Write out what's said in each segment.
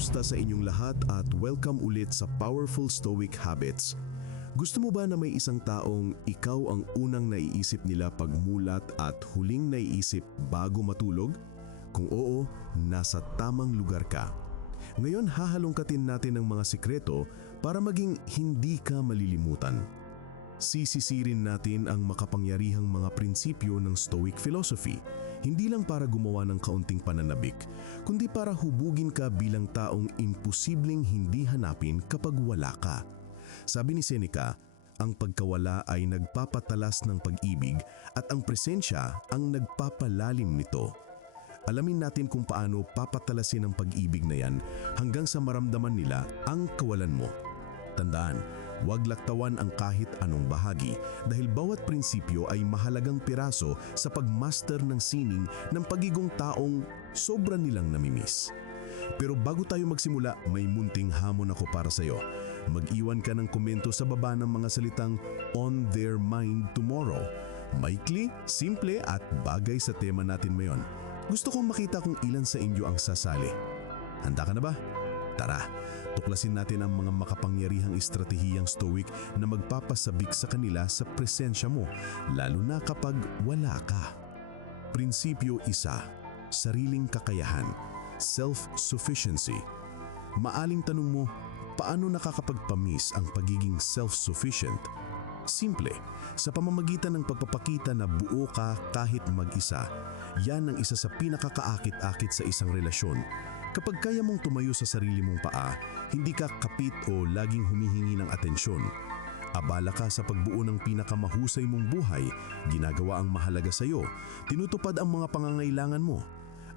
Kamusta sa inyong lahat at welcome ulit sa Powerful Stoic Habits. Gusto mo ba na may isang taong ikaw ang unang naiisip nila pagmulat at huling naiisip bago matulog? Kung oo, nasa tamang lugar ka. Ngayon hahalongkatin natin ang mga sikreto para maging hindi ka malilimutan. Sisisirin natin ang makapangyarihang mga prinsipyo ng Stoic philosophy, hindi lang para gumawa ng kaunting pananabik, kundi para hubugin ka bilang taong imposibleng hindi hanapin kapag wala ka. Sabi ni Seneca, ang pagkawala ay nagpapatalas ng pag-ibig at ang presensya ang nagpapalalim nito. Alamin natin kung paano papatalasin ang pag-ibig na yan hanggang sa maramdaman nila ang kawalan mo. Tandaan, huwag laktawan ang kahit anong bahagi dahil bawat prinsipyo ay mahalagang piraso sa pagmaster ng sining ng pagiging taong sobra nilang namimiss. Pero bago tayo magsimula, may munting hamon ako para sa iyo. Mag-iwan ka ng komento sa baba ng mga salitang on their mind tomorrow. Maikli, simple at bagay sa tema natin ngayon. Gusto kong makita kung ilan sa inyo ang sasali. Handa ka na ba? Tara, tuklasin natin ang mga makapangyarihang estratehiyang Stoic na magpapasabik sa kanila sa presensya mo, lalo na kapag wala ka. Prinsipyo 1, sariling kakayahan, self-sufficiency. Maaling tanong mo, paano nakakapagpamis ang pagiging self-sufficient? Simple, sa pamamagitan ng pagpapakita na buo ka kahit mag-isa. Yan ang isa sa pinakakaakit-akit sa isang relasyon. Kapag kaya mong tumayo sa sarili mong paa, hindi ka kapit o laging humihingi ng atensyon. Abala ka sa pagbuo ng pinakamahusay mong buhay, ginagawa ang mahalaga sa iyo, tinutupad ang mga pangangailangan mo.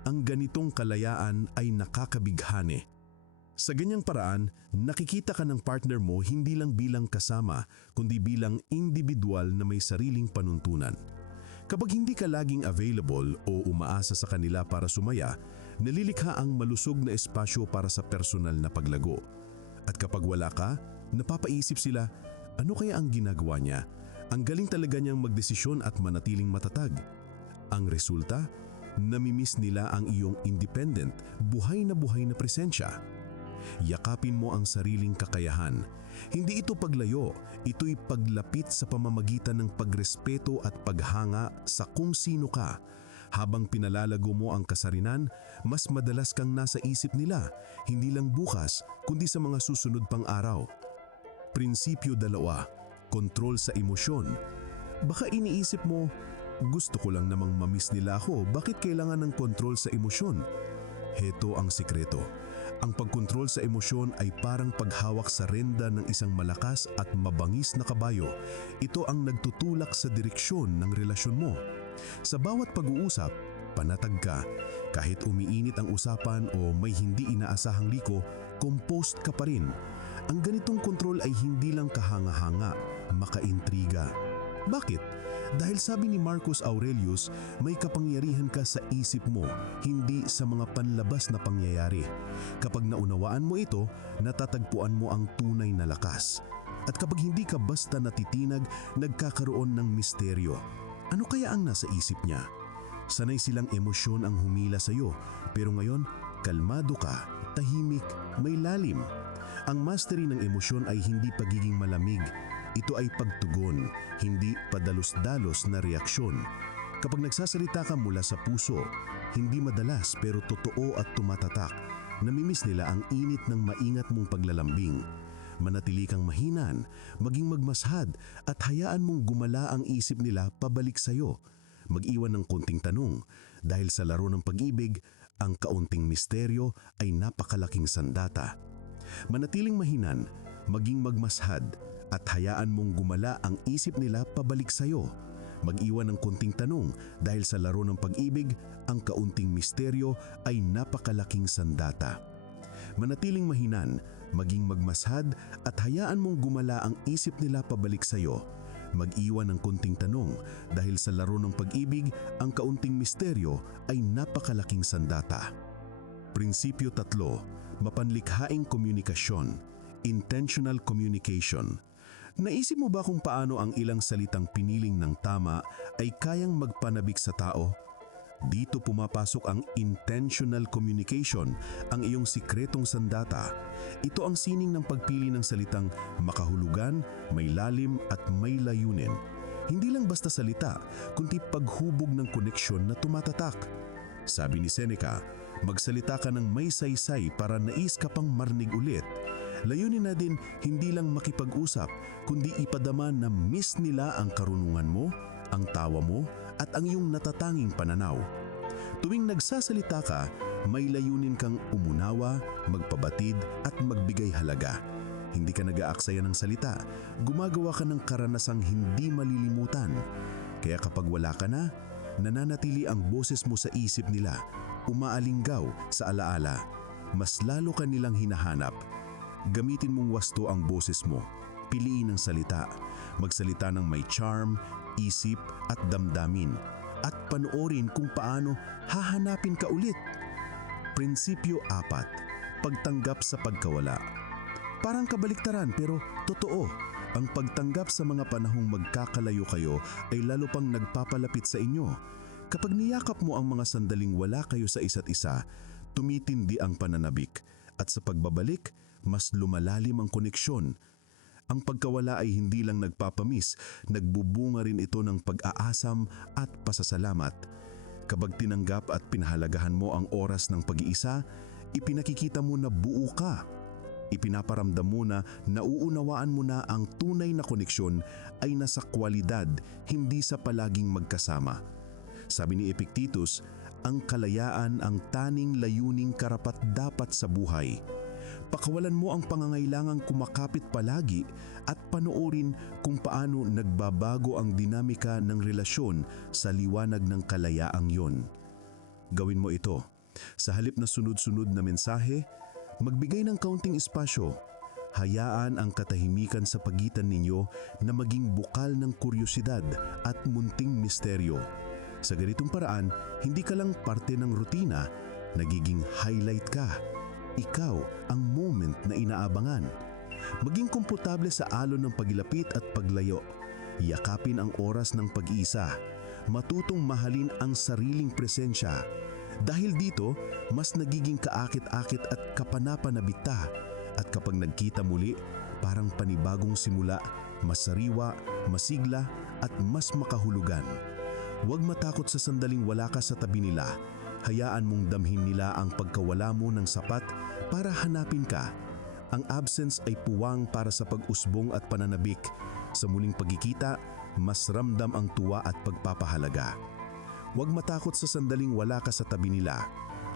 Ang ganitong kalayaan ay nakakabighani. Sa ganyang paraan, nakikita ka ng partner mo hindi lang bilang kasama, kundi bilang individual na may sariling panuntunan. Kapag hindi ka laging available o umaasa sa kanila para sumaya, nalilikha ang malusog na espasyo para sa personal na paglago. At kapag wala ka, napapaisip sila, ano kaya ang ginagawa niya? Ang galing talaga niyang magdesisyon at manatiling matatag. Ang resulta, namimiss nila ang iyong independent, buhay na presensya. Yakapin mo ang sariling kakayahan. Hindi ito paglayo, ito'y paglapit sa pamamagitan ng pagrespeto at paghanga sa kung sino ka. Habang pinalalago mo ang kasarinan, mas madalas kang nasa isip nila, hindi lang bukas, kundi sa mga susunod pang araw. Prinsipyo 2, kontrol sa emosyon. Baka iniisip mo, gusto ko lang namang mamiss nila ako, bakit kailangan ng kontrol sa emosyon? Heto ang sikreto. Ang pagkontrol sa emosyon ay parang paghawak sa renda ng isang malakas at mabangis na kabayo. Ito ang nagtutulak sa direksyon ng relasyon mo. Sa bawat pag-uusap, panatag ka. Kahit umiinit ang usapan o may hindi inaasahang liko, composed ka pa rin. Ang ganitong kontrol ay hindi lang kahanga-hanga, makaintriga. Bakit? Dahil sabi ni Marcus Aurelius, may kapangyarihan ka sa isip mo, hindi sa mga panlabas na pangyayari. Kapag naunawaan mo ito, natatagpuan mo ang tunay na lakas. At kapag hindi ka basta natitinag, nagkakaroon ng misteryo. Ano kaya ang nasa isip niya? Sanay silang emosyon ang humila sa iyo, pero ngayon, kalmado ka, tahimik, may lalim. Ang mastery ng emosyon ay hindi pagiging malamig. Ito ay pagtugon, hindi padalos-dalos na reaksyon. Kapag nagsasalita ka mula sa puso, hindi madalas pero totoo at tumatatak, namimiss nila ang init ng maingat mong paglalambing. Manatili kang mahinan, maging magmashad at hayaan mong gumala ang isip nila pabalik sa iyo. Mag-iwan ng konting tanong dahil sa laro ng pag-ibig, ang kaunting misteryo ay napakalaking sandata. Manatiling mahinan, maging magmashad at hayaan mong gumala ang isip nila pabalik sa iyo. Mag-iwan ng konting tanong dahil sa laro ng pag-ibig, ang kaunting misteryo ay napakalaking sandata. Manatiling mahinan, maging magmashad at hayaan mong gumala ang isip nila pabalik sa iyo. Mag-iwan ng konting tanong dahil sa laro ng pag-ibig, ang kaunting misteryo ay napakalaking sandata. Prinsipyo 3, mapanlikhaing komunikasyon, intentional communication. Naisip mo ba kung paano ang ilang salitang piniling ng tama ay kayang magpanabik sa tao? Dito pumapasok ang intentional communication, ang iyong sikretong sandata. Ito ang sining ng pagpili ng salitang makahulugan, may lalim at may layunin. Hindi lang basta salita, kundi paghubog ng koneksyon na tumatatak. Sabi ni Seneca, magsalita ka ng may saysay para nais ka pang marinig ulit. Layunin na din hindi lang makipag-usap, kundi ipadama na miss nila ang karunungan mo, ang tawa mo, at ang iyong natatanging pananaw. Tuwing nagsasalita ka, may layunin kang umunawa, magpabatid at magbigay halaga. Hindi ka nag-aaksaya ng salita, gumagawa ka ng karanasang hindi malilimutan. Kaya kapag wala ka na, nananatili ang boses mo sa isip nila, umaalinggaw sa alaala. Mas lalo ka nilang hinahanap. Gamitin mong wasto ang boses mo. Piliin ang salita. Magsalita ng may charm, isip at damdamin. At panoorin kung paano hahanapin ka ulit. Prinsipyo 4. Pagtanggap sa pagkawala. Parang kabaliktaran pero totoo. Ang pagtanggap sa mga panahong magkakalayo kayo ay lalo pang nagpapalapit sa inyo. Kapag niyakap mo ang mga sandaling wala kayo sa isa't isa, tumitindi ang pananabik. At sa pagbabalik, mas lumalalim ang koneksyon. Ang pagkawala ay hindi lang nagpapamiss, nagbubunga rin ito ng pag-aasam at pasasalamat. Kapag tinanggap at pinahalagahan mo ang oras ng pag-iisa, ipinakikita mo na buo ka. Ipinaparamdam mo na nauunawaan mo na ang tunay na koneksyon ay nasa kwalidad, hindi sa palaging magkasama. Sabi ni Epictetus, ang kalayaan ang taning layuning karapat-dapat sa buhay. Pakawalan mo ang pangangailangang kumakapit palagi at panoorin kung paano nagbabago ang dinamika ng relasyon sa liwanag ng kalayaang yon. Gawin mo ito. Sa halip na sunod-sunod na mensahe, magbigay ng kaunting espasyo. Hayaan ang katahimikan sa pagitan ninyo na maging bukal ng kuryosidad at munting misteryo. Sa ganitong paraan, hindi ka lang parte ng rutina, nagiging highlight ka. Ikaw ang moment na inaabangan. Maging komportable sa alon ng paglapit at paglayo. Yakapin ang oras ng pag-iisa. Matutong mahalin ang sariling presensya. Dahil dito, mas nagiging kaakit-akit at kapanapanabita. At kapag nagkita muli, parang panibagong simula, mas sariwa, masigla at mas makahulugan. Huwag matakot sa sandaling wala ka sa tabi nila. Hayaan mong damhin nila ang pagkawala mo ng sapat para hanapin ka. Ang absence ay puwang para sa pag-usbong at pananabik. Sa muling pagkikita, mas ramdam ang tuwa at pagpapahalaga. Huwag matakot sa sandaling wala ka sa tabi nila.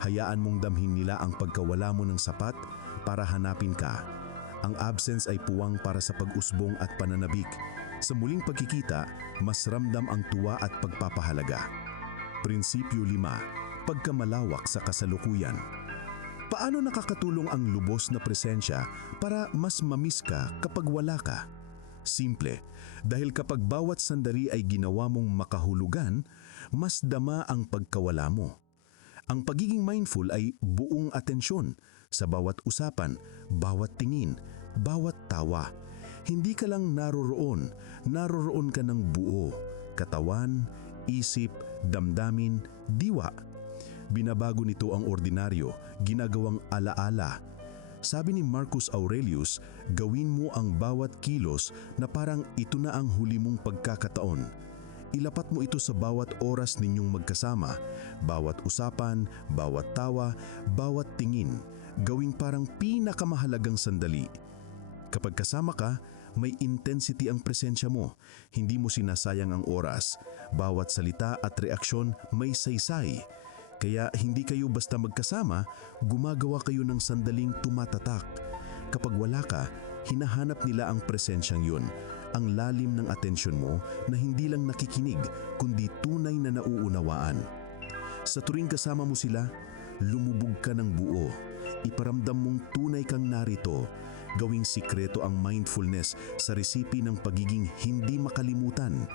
Hayaan mong damhin nila ang pagkawala mo ng sapat para hanapin ka. Ang absence ay puwang para sa pag-usbong at pananabik. Sa muling pagkikita, mas ramdam ang tuwa at pagpapahalaga. Prinsipyo 5. Pagkamalawak sa kasalukuyan. Paano nakakatulong ang lubos na presensya para mas mamiss ka kapag wala ka? Simple, dahil kapag bawat sandali ay ginawa mong makahulugan, mas dama ang pagkawala mo. Ang pagiging mindful ay buong atensyon sa bawat usapan, bawat tingin, bawat tawa. Hindi ka lang naroroon ka ng buo, katawan, isip, damdamin, diwa. Binabago nito ang ordinaryo, ginagawang alaala. Sabi ni Marcus Aurelius, gawin mo ang bawat kilos na parang ito na ang huli mong pagkakataon. Ilapat mo ito sa bawat oras ninyong magkasama, bawat usapan, bawat tawa, bawat tingin. Gawing parang pinakamahalagang sandali. Kapag kasama ka, may intensity ang presensya mo. Hindi mo sinasayang ang oras. Bawat salita at reaksyon may saysay. Kaya hindi kayo basta magkasama, gumagawa kayo ng sandaling tumatatak. Kapag wala ka, hinahanap nila ang presensyang yun. Ang lalim ng atensyon mo na hindi lang nakikinig, kundi tunay na nauunawaan. Sa tuwing kasama mo sila, lumubog ka ng buo. Iparamdam mong tunay kang narito. Gawing sikreto ang mindfulness sa resipi ng pagiging hindi makalimutan.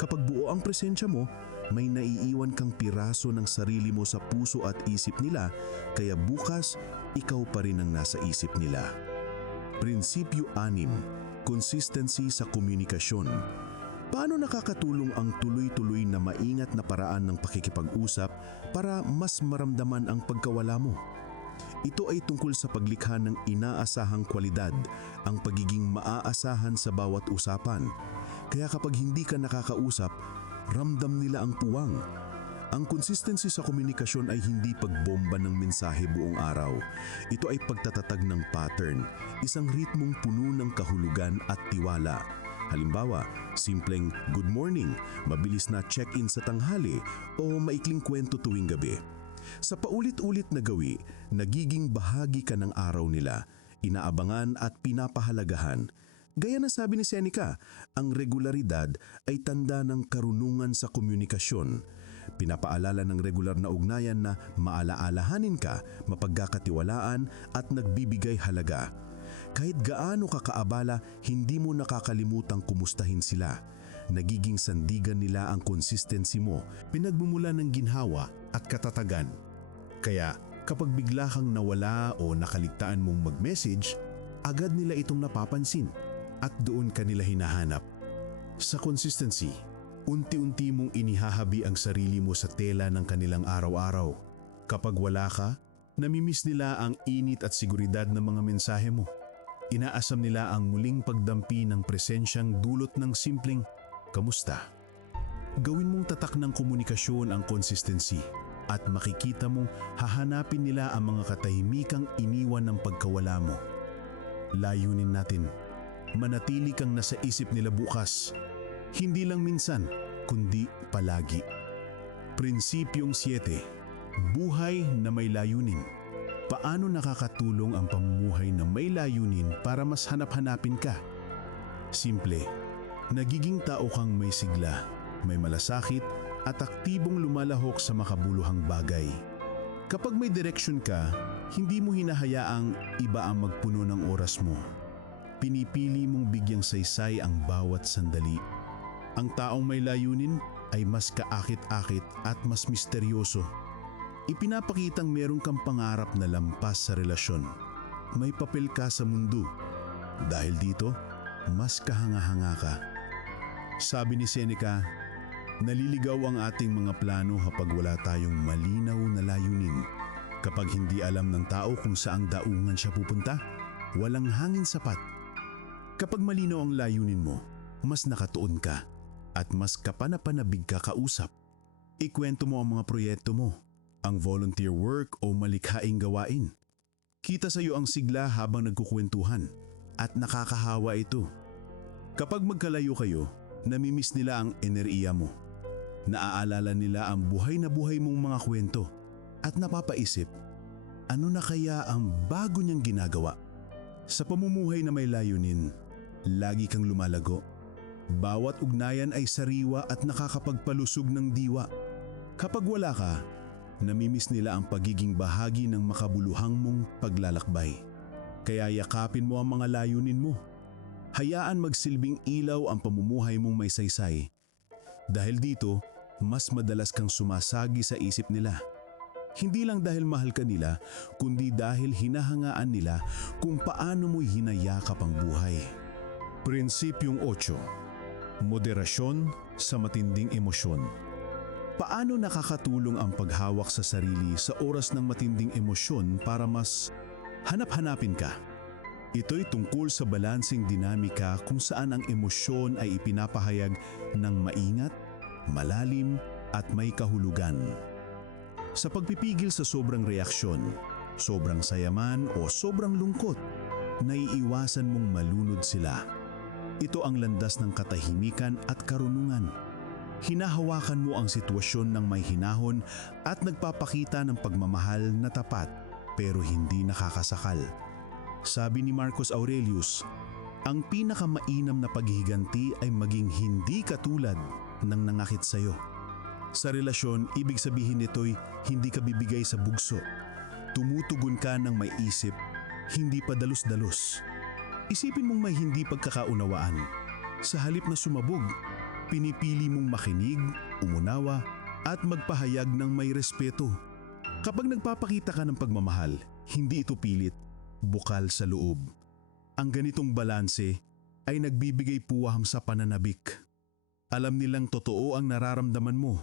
Kapag buo ang presensya mo, may naiiwan kang piraso ng sarili mo sa puso at isip nila, kaya bukas, ikaw pa rin ang nasa isip nila. Prinsipyo 6. Consistency sa komunikasyon. Paano nakakatulong ang tuloy-tuloy na maingat na paraan ng pakikipag-usap para mas maramdaman ang pagkawala mo? Ito ay tungkol sa paglikha ng inaasahang kwalidad, ang pagiging maaasahan sa bawat usapan. Kaya kapag hindi ka nakakausap, ramdam nila ang puwang. Ang consistency sa komunikasyon ay hindi pagbomba ng mensahe buong araw. Ito ay pagtatatag ng pattern, isang ritmong puno ng kahulugan at tiwala. Halimbawa, simpleng good morning, mabilis na check-in sa tanghali o maikling kwento tuwing gabi. Sa paulit-ulit na gawi, nagiging bahagi ka ng araw nila, inaabangan at pinapahalagahan. Gaya ng sabi ni Seneca, ang regularidad ay tanda ng karunungan sa komunikasyon. Pinapaalala ng regular na ugnayan na maalaalahanin ka, mapagkakatiwalaan at nagbibigay halaga. Kahit gaano ka kaabala, hindi mo nakakalimutang kumustahin sila. Nagiging sandigan nila ang consistency mo, pinagmumula ng ginhawa at katatagan. Kaya kapag bigla kang nawala o nakaligtaan mong mag-message, agad nila itong napapansin at doon ka nila hinahanap. Sa consistency, unti-unti mong inihahabi ang sarili mo sa tela ng kanilang araw-araw. Kapag wala ka, namimiss nila ang init at seguridad ng mga mensahe mo. Inaasam nila ang muling pagdampi ng presensyang dulot ng simpleng, "Kamusta?" Gawin mong tatak ng komunikasyon ang consistency at makikita mong hahanapin nila ang mga katahimikang iniwan ng pagkawala mo. Layunin natin, manatili kang nasa isip nila bukas. Hindi lang minsan, kundi palagi. Prinsipyong 7. Buhay na may layunin. Paano nakakatulong ang pamumuhay na may layunin para mas hanap-hanapin ka? Simple, nagiging tao kang may sigla, may malasakit at aktibong lumalahok sa makabuluhang bagay. Kapag may direksyon ka, hindi mo hinahayaang iba ang magpuno ng oras mo. Pinipili mong bigyang saysay ang bawat sandali. Ang taong may layunin ay mas kaakit-akit at mas misteryoso. Ipinapakitang meron kang pangarap na lampas sa relasyon. May papel ka sa mundo. Dahil dito, mas kahanga-hanga ka. Sabi ni Seneca, naliligaw ang ating mga plano kapag wala tayong malinaw na layunin. Kapag hindi alam ng tao kung saang daungan siya pupunta, walang hangin sapat. Kapag malinaw ang layunin mo, mas nakatuon ka at mas kapanapanabig ka kausap. Ikwento mo ang mga proyekto mo, ang volunteer work o malikhaing gawain. Kita sa iyo ang sigla habang nagkukwentuhan at nakakahawa ito. Kapag magkalayo kayo, namimiss nila ang enerhiya mo. Naaalala nila ang buhay na buhay mong mga kwento at napapaisip, ano na kaya ang bago niyang ginagawa? Sa pamumuhay na may layunin, lagi kang lumalago. Bawat ugnayan ay sariwa at nakakapagpalusog ng diwa. Kapag wala ka, namimiss nila ang pagiging bahagi ng makabuluhang mong paglalakbay. Kaya yakapin mo ang mga layunin mo. Hayaan magsilbing ilaw ang pamumuhay mong may saysay. Dahil dito, mas madalas kang sumasagi sa isip nila. Hindi lang dahil mahal ka nila, kundi dahil hinahangaan nila kung paano mo'y hinayakap ang buhay. Prinsipyong 8. Moderasyon sa matinding emosyon. Paano nakakatulong ang paghawak sa sarili sa oras ng matinding emosyon para mas hanap-hanapin ka? Ito'y tungkol sa balansing dinamika kung saan ang emosyon ay ipinapahayag ng maingat, malalim at may kahulugan. Sa pagpipigil sa sobrang reaksyon, sobrang saya man o sobrang lungkot, naiiwasan mong malunod sila. Ito ang landas ng katahimikan at karunungan. Hinahawakan mo ang sitwasyon ng may hinahon at nagpapakita ng pagmamahal na tapat pero hindi nakakasakal. Sabi ni Marcus Aurelius, ang pinakamainam na paghihiganti ay maging hindi katulad ng nangakit sa iyo. Sa relasyon, ibig sabihin nito'y hindi ka bibigay sa bugso. Tumutugon ka ng may isip, hindi pa dalos-dalos. Isipin mong may hindi pagkakaunawaan. Sa halip na sumabog, pinipili mong makinig, umunawa, at magpahayag ng may respeto. Kapag nagpapakita ka ng pagmamahal, hindi ito pilit, bukal sa loob. Ang ganitong balanse ay nagbibigay puwang sa pananabik. Alam nilang totoo ang nararamdaman mo,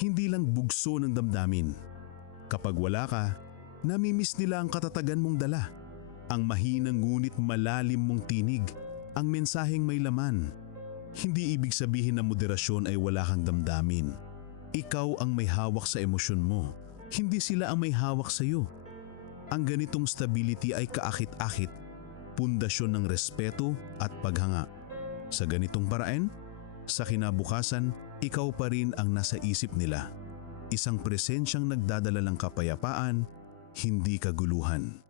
hindi lang bugso ng damdamin. Kapag wala ka, namimiss nila ang katatagan mong dala. Ang mahinang ngunit malalim mong tinig, ang mensaheng may laman. Hindi ibig sabihin na moderasyon ay wala kang damdamin. Ikaw ang may hawak sa emosyon mo, hindi sila ang may hawak sa iyo. Ang ganitong stability ay kaakit-akit, pundasyon ng respeto at paghanga. Sa ganitong paraan, sa kinabukasan, ikaw pa rin ang nasa isip nila. Isang presensyang nagdadala ng kapayapaan, hindi kaguluhan.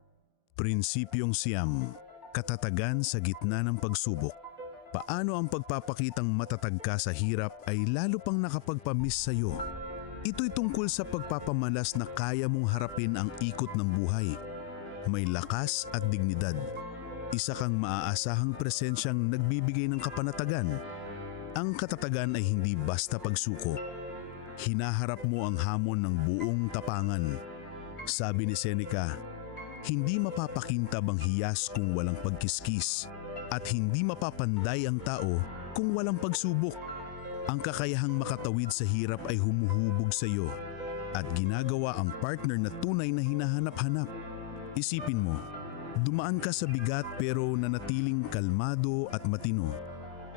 Prinsipyong siyam, katatagan sa gitna ng pagsubok. Paano ang pagpapakitang matatag ka sa hirap ay lalo pang nakapagpamiss sa iyo? Ito'y tungkol sa pagpapamalas na kaya mong harapin ang ikot ng buhay. May lakas at dignidad. Isa kang maaasahang presensyang nagbibigay ng kapanatagan. Ang katatagan ay hindi basta pagsuko. Hinaharap mo ang hamon ng buong tapangan. Sabi ni Seneca, hindi mapapakintab ang hiyas kung walang pagkiskis at hindi mapapanday ang tao kung walang pagsubok. Ang kakayahang makatawid sa hirap ay humuhubog sa iyo at ginagawa ang partner na tunay na hinahanap-hanap. Isipin mo, dumaan ka sa bigat pero nanatiling kalmado at matino.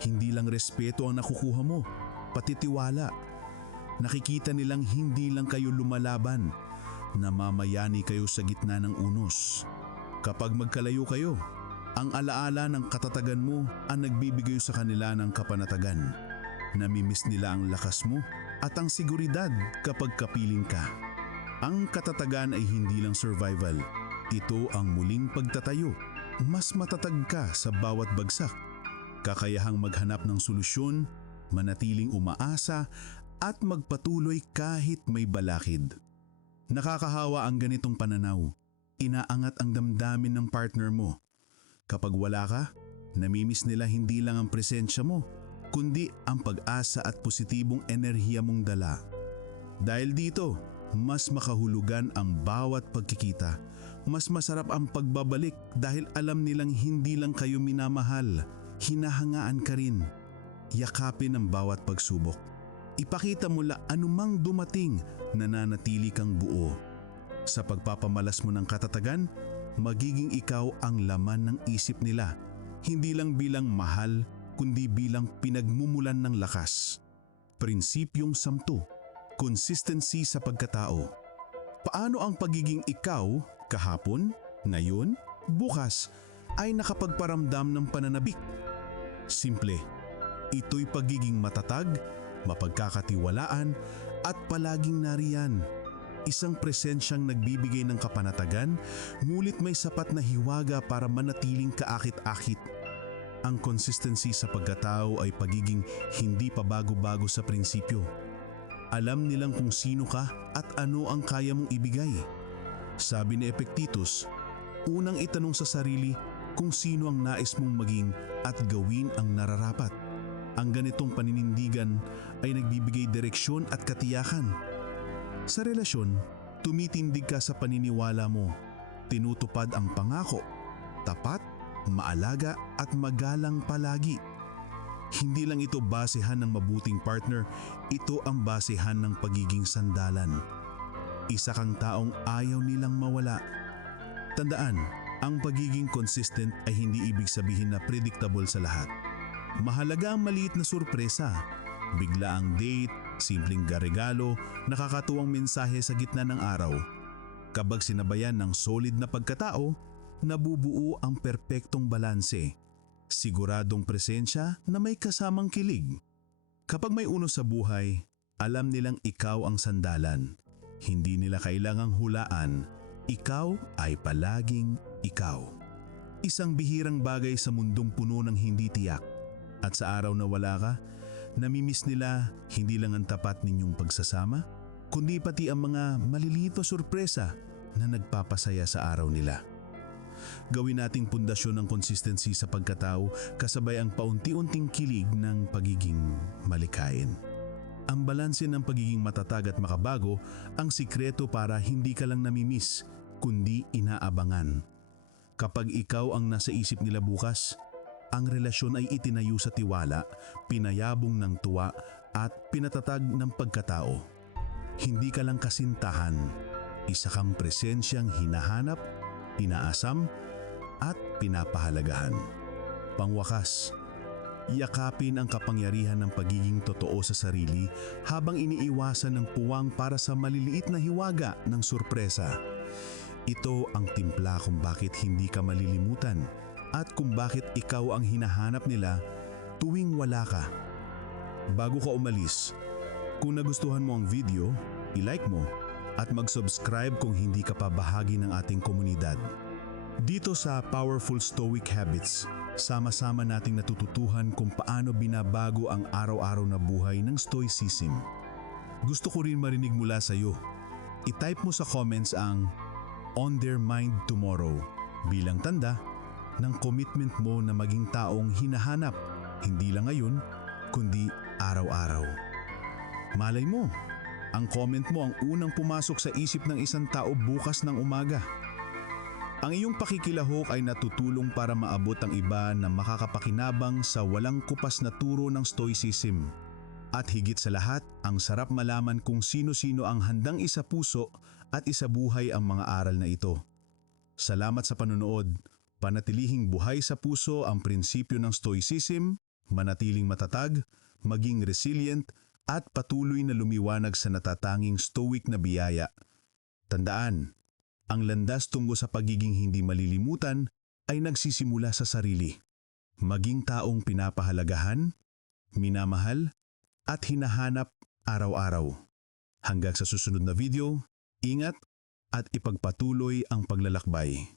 Hindi lang respeto ang nakukuha mo, pati tiwala. Nakikita nilang hindi lang kayo lumalaban, namamayani kayo sa gitna ng unos. Kapag magkalayo kayo, ang alaala ng katatagan mo ang nagbibigay sa kanila ng kapanatagan. Namimiss nila ang lakas mo at ang seguridad kapag kapiling ka. Ang katatagan ay hindi lang survival. Ito ang muling pagtatayo. Mas matatag ka sa bawat bagsak. Kakayahang maghanap ng solusyon, manatiling umaasa at magpatuloy kahit may balakid. Nakakahawa ang ganitong pananaw. Inaangat ang damdamin ng partner mo. Kapag wala ka, namimiss nila hindi lang ang presensya mo, kundi ang pag-asa at positibong enerhiya mong dala. Dahil dito, mas makahulugan ang bawat pagkikita. Mas masarap ang pagbabalik dahil alam nilang hindi lang kayo minamahal, hinahangaan ka rin. Yakapin ang bawat pagsubok. Ipakita mo la anumang dumating, nananatili kang buo. Sa pagpapamalas mo ng katatagan, magiging ikaw ang laman ng isip nila. Hindi lang bilang mahal, kundi bilang pinagmumulan ng lakas. Prinsipyong 10, consistency sa pagkatao. Paano ang pagiging ikaw, kahapon, ngayon, bukas, ay nakapagparamdam ng pananabik? Simple, ito'y pagiging matatag, mapagkakatiwalaan at palaging nariyan. Isang presensyang nagbibigay ng kapanatagan, ngunit may sapat na hiwaga para manatiling kaakit-akit. Ang consistency sa pagkatao ay pagiging hindi pa bago-bago sa prinsipyo. Alam nilang kung sino ka at ano ang kaya mong ibigay. Sabi ni Epictetus, unang itanong sa sarili kung sino ang nais mong maging at gawin ang nararapat. Ang ganitong paninindigan ay nagbibigay direksyon at katiyakan. Sa relasyon, tumitindig ka sa paniniwala mo, tinutupad ang pangako, tapat, maalaga at magalang palagi. Hindi lang ito basehan ng mabuting partner, ito ang basehan ng pagiging sandalan. Isa kang taong ayaw nilang mawala. Tandaan, ang pagiging consistent ay hindi ibig sabihin na predictable sa lahat. Mahalaga ang maliit na sorpresa, biglaang date, simpleng regalo, nakakatuwang mensahe sa gitna ng araw. Kapag sinabayan ng solid na pagkatao, nabubuo ang perpektong balanse. Siguradong presensya na may kasamang kilig. Kapag may unos sa buhay, alam nilang ikaw ang sandalan. Hindi nila kailangang hulaan, ikaw ay palaging ikaw. Isang bihirang bagay sa mundong puno ng hindi tiyak. At sa araw na wala ka, namimiss nila hindi lang ang tapat ninyong pagsasama, kundi pati ang mga maliliit na sorpresa na nagpapasaya sa araw nila. Gawin nating pundasyon ng consistency sa pagkatao kasabay ang paunti-unting kilig ng pagiging malikain. Ang balanse ng pagiging matatag at makabago ang sikreto para hindi ka lang namimiss, kundi inaabangan. Kapag ikaw ang nasa isip nila bukas, Ang relasyon ay itinayo sa tiwala, pinayabong ng tuwa at pinatatag ng pagkatao. Hindi ka lang kasintahan, isa kang presensyang hinahanap, inaasam at pinapahalagahan. Pangwakas, yakapin ang kapangyarihan ng pagiging totoo sa sarili habang iniiwasan ng puwang para sa maliliit na hiwaga ng sorpresa. Ito ang timpla kung bakit hindi ka malilimutan at kung bakit ikaw ang hinahanap nila tuwing wala ka. Bago ka umalis, kung nagustuhan mo ang video, i-like mo at mag-subscribe kung hindi ka pa bahagi ng ating komunidad. Dito sa Powerful Stoic Habits, sama-sama nating natututuhan kung paano binabago ang araw-araw na buhay ng Stoicism. Gusto ko rin marinig mula sa iyo. I-type mo sa comments ang "on their mind tomorrow" bilang tanda ng commitment mo na maging taong hinahanap, hindi lang ngayon, kundi araw-araw. Malay mo, ang comment mo ang unang pumasok sa isip ng isang tao bukas ng umaga. Ang iyong pakikilahok ay natutulong para maabot ang iba na makakapakinabang sa walang kupas na turo ng Stoicism. At higit sa lahat, ang sarap malaman kung sino-sino ang handang isapuso at isabuhay ang mga aral na ito. Salamat sa panonood. Panatilihing buhay sa puso ang prinsipyo ng Stoicism, manatiling matatag, maging resilient at patuloy na lumiwanag sa natatanging Stoic na biyaya. Tandaan, ang landas tungo sa pagiging hindi malilimutan ay nagsisimula sa sarili. Maging taong pinapahalagahan, minamahal at hinahanap araw-araw. Hanggang sa susunod na video, ingat at ipagpatuloy ang paglalakbay.